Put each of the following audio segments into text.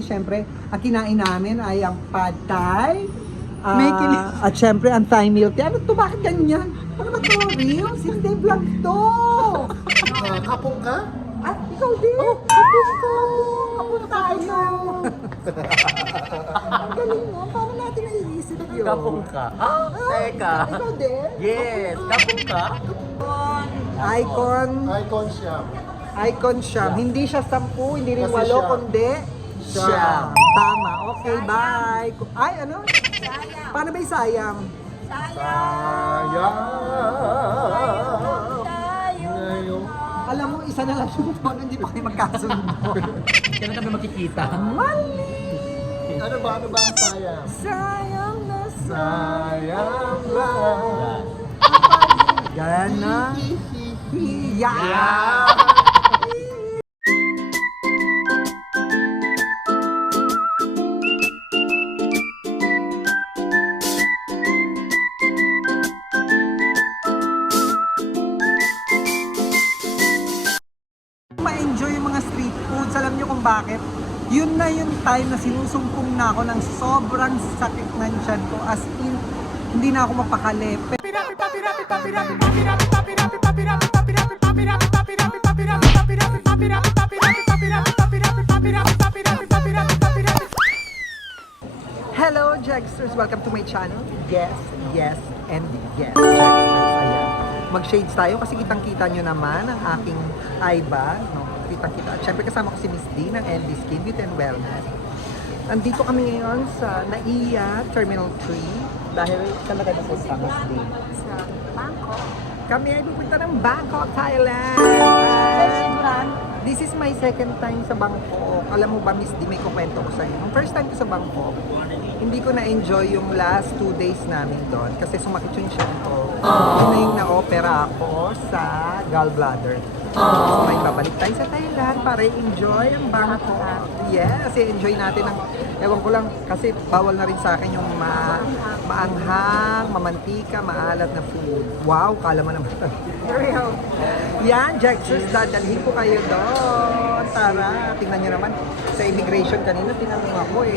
kami. Siyempre, ang kinain namin ay ang pad thai. At siyempre, ang Thai milk tea. Ano to? Bakit ganyan? Ano ba to? Reels? Hindi vlog to! Kapong ka? At ikaw din! Oh, kapong ka! Kapong tayo! Ang galing mo. Paano natin naiisip yun? Kapong ka? Ah, teka. Ikaw din? Yes, kapong ka? Icon. Icon siya. Icon Siam. Hindi siya 10, hindi rin Kasi 8, Siam. kundi Siam. Tama. Okay, bye. Ay, ano? Sayang. Paano ba yung sayang? Sayang. Sayang. Tayo. Ngayon. Alam mo, isa na lang yung phone, hindi pa kayo magkasundo. Kailan kami makikita? Mali! Ano ba ang sayang? Sayang na Sayang lang. Gana. Hiya! Ma-enjoy yung mga street foods. Alam niyo kung bakit? Yun na yung time na sinusumpong na ako ng sobrang sakit ng tiyan ko. As in, hindi na ako mapakali. Hello, Jagsters! Welcome to my channel. Yes, yes, and yes, Jagsters. Ayan. Mag-shades tayo kasi kitang-kita nyo naman ang aking eye bag. No? Kitang-kita. At syempre kasama ko si Miss D ng ND Skin Beauty and Wellness. Nandito kami ngayon sa NAIA Terminal 3 dahil saan na tayo napunta, Miss D? Sa Bangkok. Kami ay pupunta ng Bangkok, Thailand! Siguran. This is my second time sa Bangkok. Alam mo ba, Miss D, may kukwento ko sa'yo. Yung first time ko sa Bangkok, hindi ko na-enjoy yung last 2 days namin doon kasi sumakit yung tiyan ko. Yun na yung na-opera ako sa gallbladder. So may babalik tayo sa Thailand para i-enjoy ang Bangkok. Yes, i-enjoy natin ang, ewan ko lang, kasi bawal na rin sa akin yung maanghang, mamantika, maalat na food. Wow, kala mo naman. Real. Yan, Jackers, dadalhin ko kayo doon. Tara, tingnan nyo naman. Sa immigration kanina, tinanong ako eh.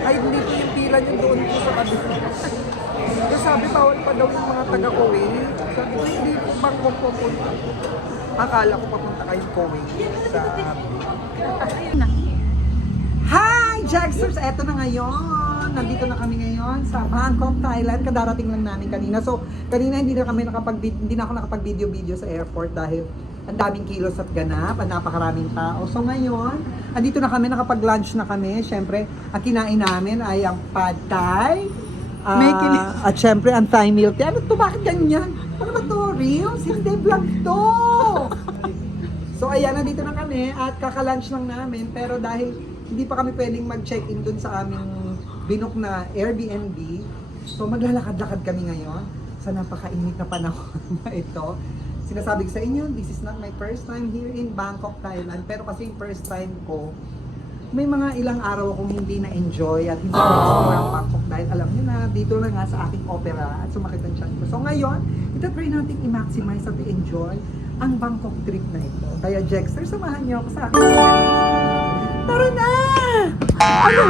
Ay, hindi ko yung pila nyo doon po sa kabila. Kasi sabi, bawal pa daw yung mga taga-Kuwait. Sabi ko, hindi po Bangkok pupunta. Akala ko papunta kayo Kuwait. Sabi. Hi, Jacksters! Eto na ngayon. Nandito na kami ngayon sa Bangkok, Thailand. Kadarating lang namin kanina. So, kanina hindi na ako nakapag-video sa airport dahil ang daming kilos at ganap, ang napakaraming tao. So ngayon, andito na kami, nakapag-lunch na kami. Siyempre, ang kinain namin ay ang pad thai. At siyempre, ang Thai milk tea. Ano to? Bakit ganyan? Ano ba to? Reels? Hindi vlog to! So ayan, nandito na kami at kaka-lunch lang namin. Pero dahil hindi pa kami pwedeng mag-check-in dun sa aming binook na Airbnb, so maglalakad-lakad kami ngayon sa napakainit na panahon na ito. Sinasabi ko sa inyo, this is not my first time here in Bangkok, Thailand. Pero kasi yung first time ko, may mga ilang araw akong hindi na-enjoy at hindi na-explore ang Bangkok dahil alam niyo na, dito na nga sa aking opera at sumakit ang tiyan ko. So ngayon, ito-try natin i-maximize at i-enjoy ang Bangkok trip na ito. Kaya Jexter, samahan niyo ako sa akin. Tara na! Ano?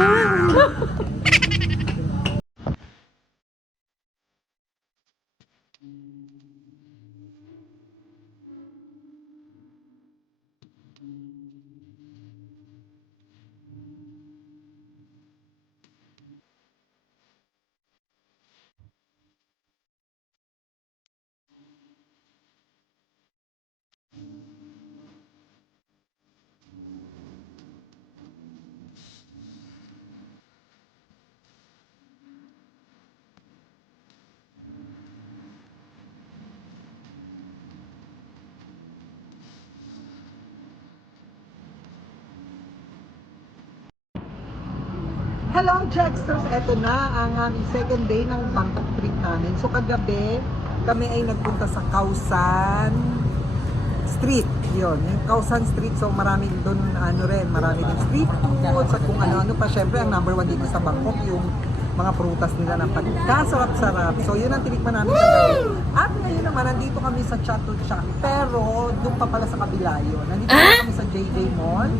Hello, Jacksters! Eto na ang aming second day ng Bangkok trip namin. So kagabi, kami ay nagpunta sa Khao Street. Yun, yung Khao Street. So marami doon, marami din street foods at kung ano-ano pa. Siyempre, ang number 1 dito sa Bangkok, yung mga prutas nila ng pagkasarap-sarap. So yun ang tinikman namin kagabi. At ngayon naman, nandito kami sa Chatuchak. Pero, doon pa pala sa kabila yun. Nandito kami sa JJ Mall.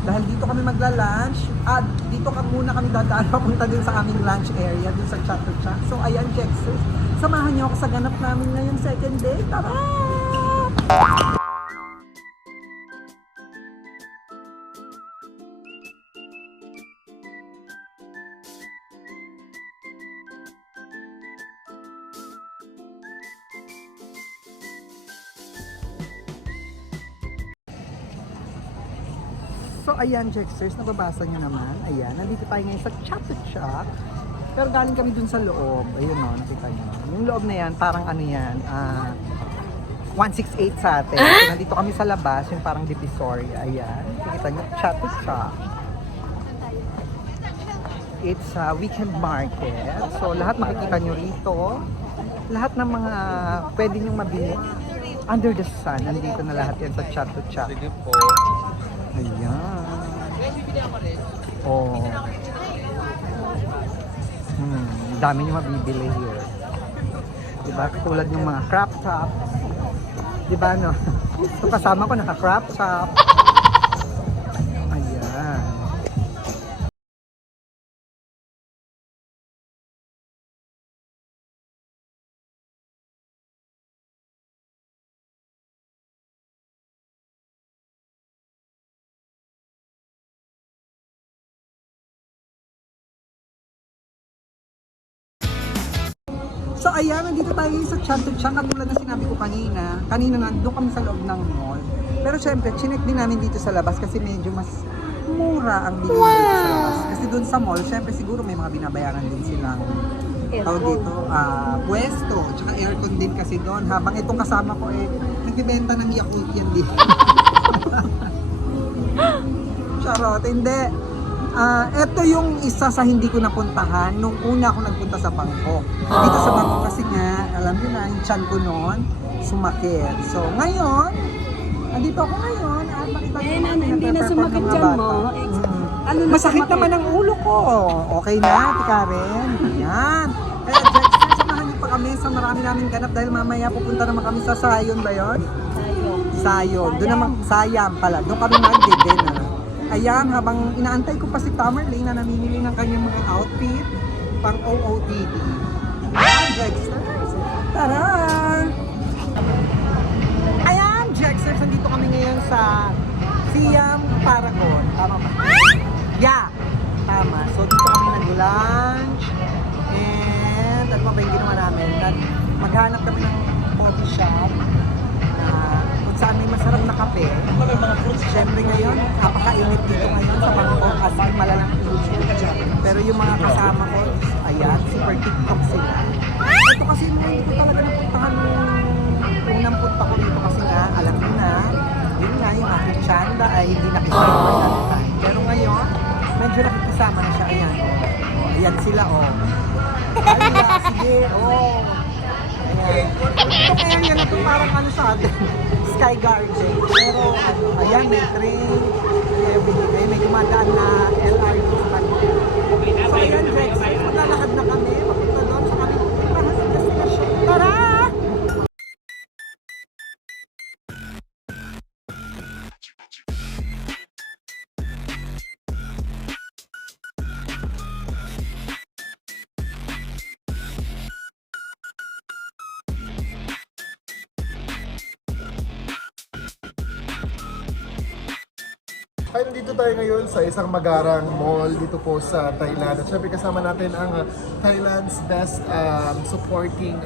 Dahil dito kami magla-lunch at dito muna kami dadaan papunta din sa aming lunch area dun sa Chat to Chat. So ayan, Jexers, samahan niyo ako sa ganap namin ngayong second day. Tara! So ayan, Jexers, nababasa nyo naman. Ayan, nandito tayo ngayon sa Chat to Chat. Pero galing kami dun sa loob. Ayun o, nakita nyo. Yung loob na yan, parang ano yan, 168 sa atin. So, nandito kami sa labas, yung parang divisoria. Ayan, nakita nyo, Chat to Chat. It's a weekend market. So lahat makikita nyo rito. Lahat ng mga pwede nyong mabili under the sun. Nandito na lahat yan sa Chat to Chat. Sige po. Ayan. Oh. Dami nyo mabibili here. Diba? Katulad ng mga crop top. Diba no? So kasama ko naka crop top. Ayan. So ayan, nandito tayo sa Chat to Chat. Katulad na sinabi ko kanina. Kanina nandun kami sa loob ng mall. Pero syempre, chinek din namin dito sa labas kasi medyo mas mura ang binili dito sa labas. Kasi dun sa mall, syempre siguro may mga binabayaran din silang tawag dito, pwesto. Tsaka aircon din kasi doon. Habang itong kasama ko nagbibenta ng Yakult yan din. Charot, hindi. Ito yung isa sa hindi ko napuntahan nung una ako nagpunta sa Bangkok. Dito sa Bangkok kasi nga, alam niyo na, yung tiyan ko noon, sumakit. So ngayon, andito ako ngayon at makita ko hindi na sumakit dyan mo. Ano na masakit sumakit? naman ang ulo ko. Okay na, Ate Karen. Ayan. Kaya Jexter, samahan niyo pa kami sa marami namin ganap dahil mamaya pupunta naman kami sa Sayon ba yun? Sayon. Doon naman, Sayam pala. Doon kami mag-dinner. Ayan, habang inaantay ko pa si Tamerlane na namimili ng kanyang mga outfit pang OOTD. Ayan, Jexters! Tara! Ayan, Jexters! Nandito kami ngayon sa Siam Paragon. Tama ba? Yeah! Tama. So, dito kami nag-lunch. And, ano pa ba yung ginawa namin? Maghanap kami ng coffee shop kung saan may masarap na kape. Siyempre ngayon, napakainit dito ngayon sa Bangkok as in malalang init. Pero yung mga kasama ko, ayan, super TikTok sila. Ito kasi hindi ko talaga napuntahan yung unang punta ko dito kasi nga, alam niyo na, yun nga, yung aking chanda ay hindi nakisama that time. Pero ngayon, medyo nakikisama na siya, ayan. Ayan sila, oh. Ay, sige, oh. Ayan. Ito area na ito parang ano sa atin, Sky Garden. Pero ayan, may train, everything. May dumadaan na LRT sa kanila. So ayan, Rex, maglalakad na kami, papunta doon sa kami pupuntahan sa destination. Tara! Ay, nandito tayo ngayon sa isang magarang mall dito po sa Thailand. At syempre kasama natin ang Thailand's best supporting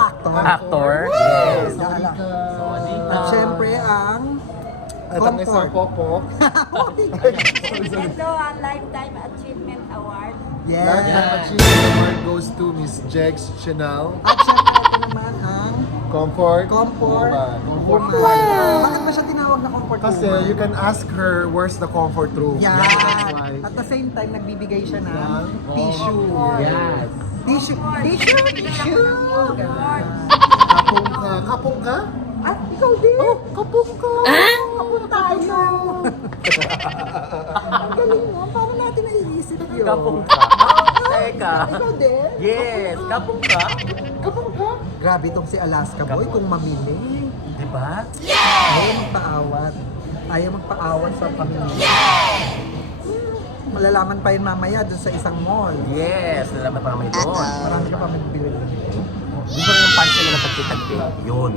Actor. Yes, Yes. Norika. At syempre ang At ang isang popok. Ito ang Lifetime Achievement Award. Lifetime Yes. Achievement Award goes to Miss Jex Chanel. At syempre ito naman ang Comfort. Comfort Comfort Woman. Woman. Bakit ba siya tinawag na Comfort Kasi Woman? you can ask her where's the comfort room. Yan. That's why. At the same time, nagbibigay siya ng Yan. tissue. Yes. Tissue. Tissue. Kapong ka. Kapong ka? At ikaw din. Oh, kapong ka. Kapong tayo. Ang galing mo. Paano natin naiisip yun? Kapong ka. Teka. Ikaw din? Yes, kapong ka. Kapong ka. Grabe itong si Alaska Boy kung mamili. Diba? Ayun, paawat. Ayaw magpaawan sa pamilya. Malalaman pa yun mamaya dun sa isang mall. Yes, nalaman pa kami doon. Marami ka pa magbibili. Di ba yung pansin nila tagpi-tagpi? Yun.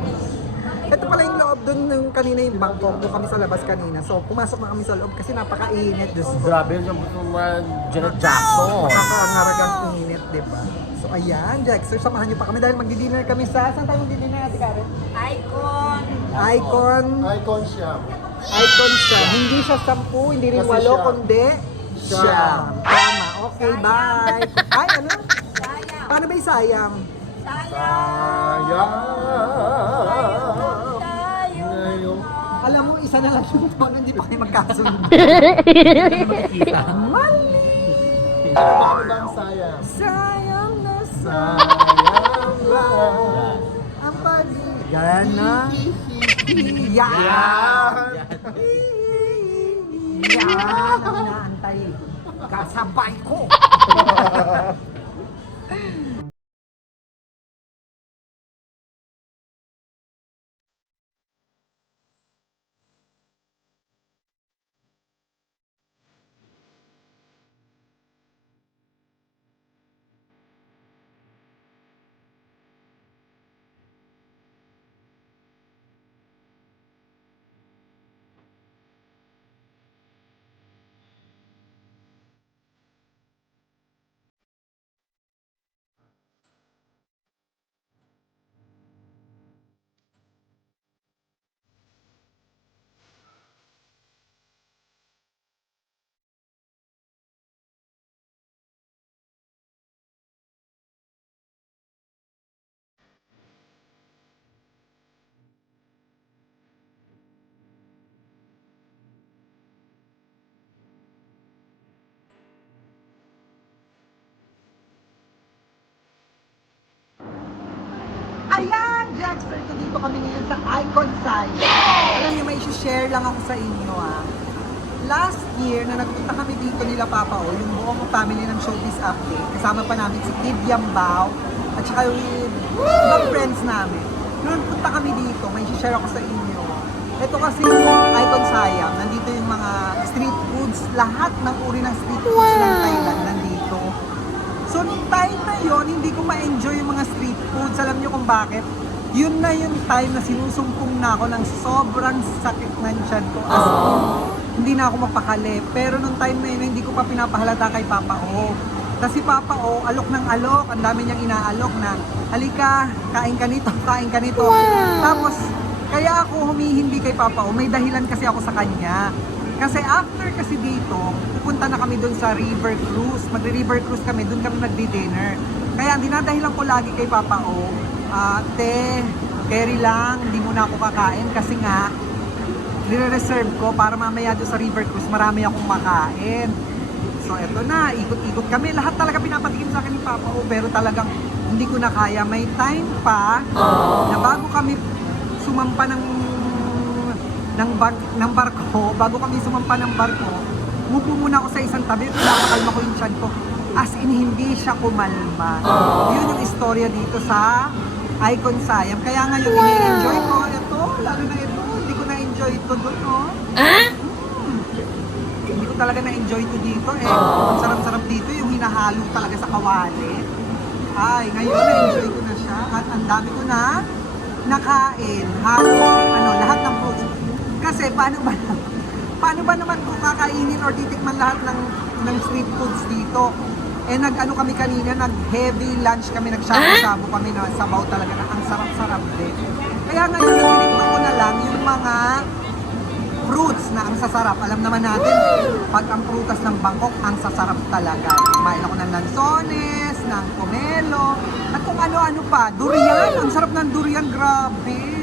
Ito pala yung loob dun nung kanina yung Bangkok. Doon kami sa labas kanina. So pumasok na kami sa loob kasi napakainit. Diyos ko. Grabe yung mga Janet Jackson. Nakakangaragang init, di ba? So ayan, Jaxer, samahan niyo pa kami dahil magdi-dinner kami sa... Saan tayo magdi-dinner, Ate Karen? Icon. Icon. Icon siya. Icon siya. Hindi siya 10, hindi rin Kasi 8, siya. kundi Siyam. Tama. Okay, bye. Ay, ano? Sayang. Paano ba yung sayang? Sayang. Tayo. Ngayon. Alam mo, isa na lang yung tono, hindi pa kayo magkasundo. Makikita. Mali! Ano ba ang sayang? Sayang na Sayang lang. ang pag-ibig. Yan na. Yan! Yan ang inaantay. Kasabay ko! Ayan, Jackster, dito kami ngayon sa Icon Science. Alam niyo, may share lang ako sa inyo Last year, na nagpunta kami dito nila Papa O, yung buong family ng Showbiz Update, kasama pa namin si Kid Yambao, at saka yung ibang friends namin. Noon punta kami dito, may share ako sa inyo. Ito kasi Icon Siam, nandito yung mga street foods, lahat ng uri ng street foods ng Thailand nandito. So nung time na yon, hindi ko ma-enjoy yung mga street foods. Alam niyo kung bakit? Yun na yung time na sinusumpong na ako ng sobrang sakit ng tiyan ko. As in, hindi na ako mapakali. Pero nung time na yun, hindi ko pa pinapahalata kay Papa O. Kasi Papa O, alok ng alok. Ang dami niyang inaalok na, halika, kain ka nito, kain ka nito. Tapos, kaya ako humihindi kay Papa O. May dahilan kasi ako sa kanya. Kasi after kasi dito, pupunta na kami doon sa River Cruise. Magre-River Cruise kami, doon kami magdi-dinner. Kaya ang dinadahilan ko lagi kay Papa O, te, carry lang, hindi muna ako kakain kasi nga, nire-reserve ko para mamaya doon sa River Cruise, marami akong makain. So eto na, ikot-ikot kami. Lahat talaga pinapatikim sa akin ni Papa O, pero talagang hindi ko na kaya. May time pa na bago kami sumampa ng barko, bago kami sumampa ng barko, mupo muna ako sa isang tabi, pinapakalma ko yung tiyan ko. As in, hindi siya kumalma. Yun yung istorya dito sa Icon Siam. Kaya ngayon, ini-enjoy ko ito, lalo na ito. Hindi ko na-enjoy ito doon, no? Hindi ko talaga na-enjoy ito dito. Ang sarap-sarap dito, yung hinahalo talaga sa kawali. Ay, ngayon na-enjoy ko na siya. At ang dami ko na nakain. Lahat ng fruits. Kasi paano ba naman kung kakainin or titikman lahat ng street foods dito? Nag-ano kami kanina, nag-heavy lunch kami, nag-shabu-shabu kami na sabaw talaga na ang sarap-sarap din. Kaya ngayon, tinikman ko na lang yung mga fruits na ang sasarap. Alam naman natin, pag ang prutas ng Bangkok, ang sasarap talaga. Kumain ako ng lansones, ng pomelo, at kung ano-ano pa. Durian, ang sarap ng durian, grabe.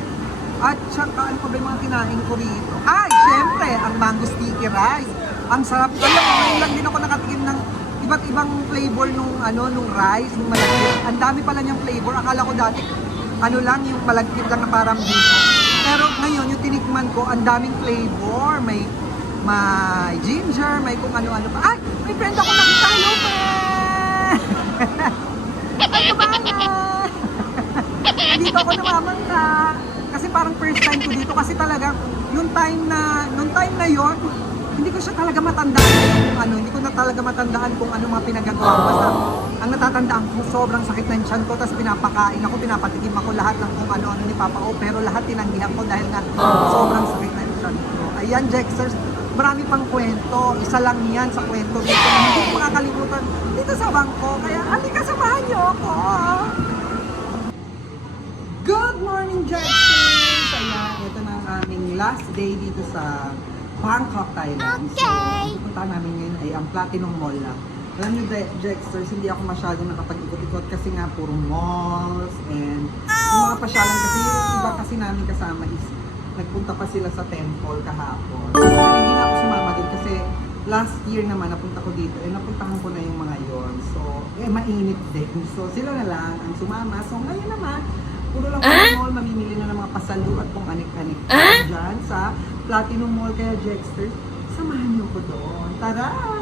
At saka, ano pa ba yung mga kinain ko rito? Ay, syempre, ang mango sticky rice. Ang sarap. Alam mo, ngayon lang din ako nakatikim ng iba't ibang flavor nung rice, nung malagkit. Ang dami pala niyang flavor. Akala ko dati, yung malagkit lang na parang dito. Pero ngayon, yung tinikman ko, ang daming flavor. May ginger, may kung ano-ano pa. Ay, may friend ako nakita. Hello, friend! Ay, kabayan! Dito ako namamangka. Kasi parang first time ko dito kasi talagang nung time na yon, hindi ko siya talaga matandaan kung ano, hindi ko na talaga matandaan kung ano mga pinagagawa ko. Basta ang natatandaan ko, sobrang sakit ng tiyan ko, tapos pinapakain ako, pinapatikim ako lahat ng kung ano-ano ni Papa O, pero lahat tinanggihan ko dahil nga sobrang sakit ng tiyan ko. Ayan, Jexers, marami pang kwento. Isa lang yan sa kwento dito na hindi ko makakalimutan dito sa bangko. Kaya halika, samahan niyo ako. Good morning, Jexers! Ayan, ito na ang aming last day dito sa Bangkok, Thailand. Okay. So, pupunta namin ngayon ay ang Platinum Mall lang. Alam niyo, Jexters, hindi ako masyadong nakapag-ikot-ikot kasi nga puro malls and yung mga pasyalan kasi yung iba kasi namin kasama is nagpunta pa sila sa temple kahapon. So, hindi na ako sumama doon kasi last year naman napunta ko dito eh napuntahan ko na yung mga yon. So, mainit din. So, sila na lang ang sumama. So, ngayon naman, puro lang mall, mamimili na ng mga pasalo at kung anik-anik dyan sa Platinum Mall. Kaya Jexters, samahan niyo ko doon. Tara!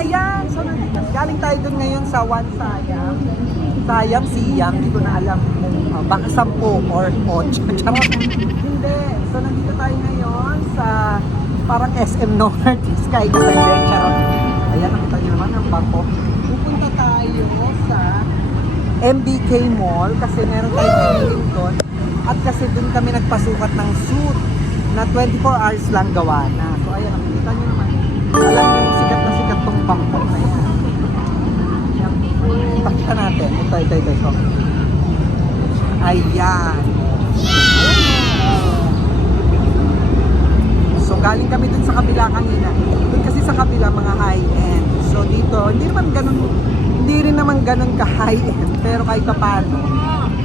Ayan! So, galing tayo dun ngayon sa One Siam. Siam, hindi ko na alam kung baka 10 or 8. Charot. Hindi. So, nandito tayo ngayon sa parang SM North Sky Castle. Charot. Ayan, nakita niyo naman ang bangko. Pupunta tayo sa MBK Mall kasi meron tayo pinilin doon. At kasi dun kami nagpasukat ng suit na 24 hours lang gawa na. So, ayan, nakikita niyo naman. Alam niyo yung sikat na sikat tong bangko na yan. Ipakita natin. Ito. Ayan. So, galing kami dun sa kabila kanina. Dun kasi sa kabila mga high-end. So, dito, hindi rin naman ganun ka-high-end. Pero kahit pa paano,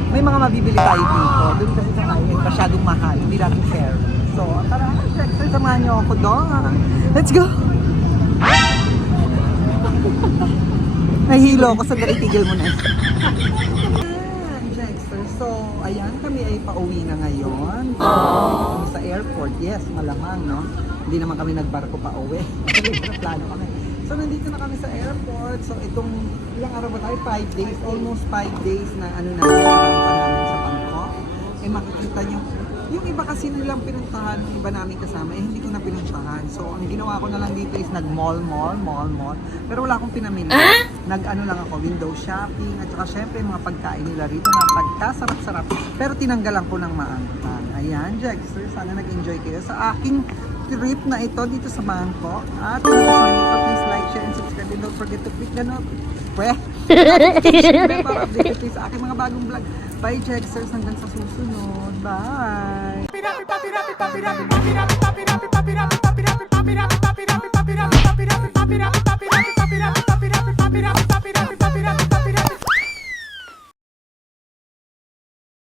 may mga mabibili tayo dito. Dun kasi sa high-end, masyadong mahal. Hindi natin fair. So, tara, Jexter, samahan niyo ako doon. Let's go! Nahilo ako, sandali, tigil mo na. Jexter, so ayan, kami ay pauwi na ngayon. So, kami sa airport, yes, malamang, no? Hindi naman kami nagbarko pa uwi. Plano kami. So, nandito na kami sa airport. So, itong ilang araw ba tayo? 5 days, almost 5 days na ano na namin sa Bangkok. Eh, makikita nyo, yung iba kasi nilang pinuntahan, yung iba namin kasama, eh hindi ko na pinuntahan. So, ang ginawa ko na lang dito is nag-mall. Pero wala akong pinamili. Nag-ano lang ako, window shopping, at saka syempre mga pagkain nila rito na pagkasarap-sarap. Pero tinanggalan ko ng maangkang. Ayan, Jexter, sana nag-enjoy kayo sa aking trip na ito dito sa Bangkok. At kung gusto nyo ito, please like, share, and subscribe. And don't forget to click the notification para updated kayo sa aking mga bagong vlog. Bye, Jexters, hanggang sa susunod. Bye!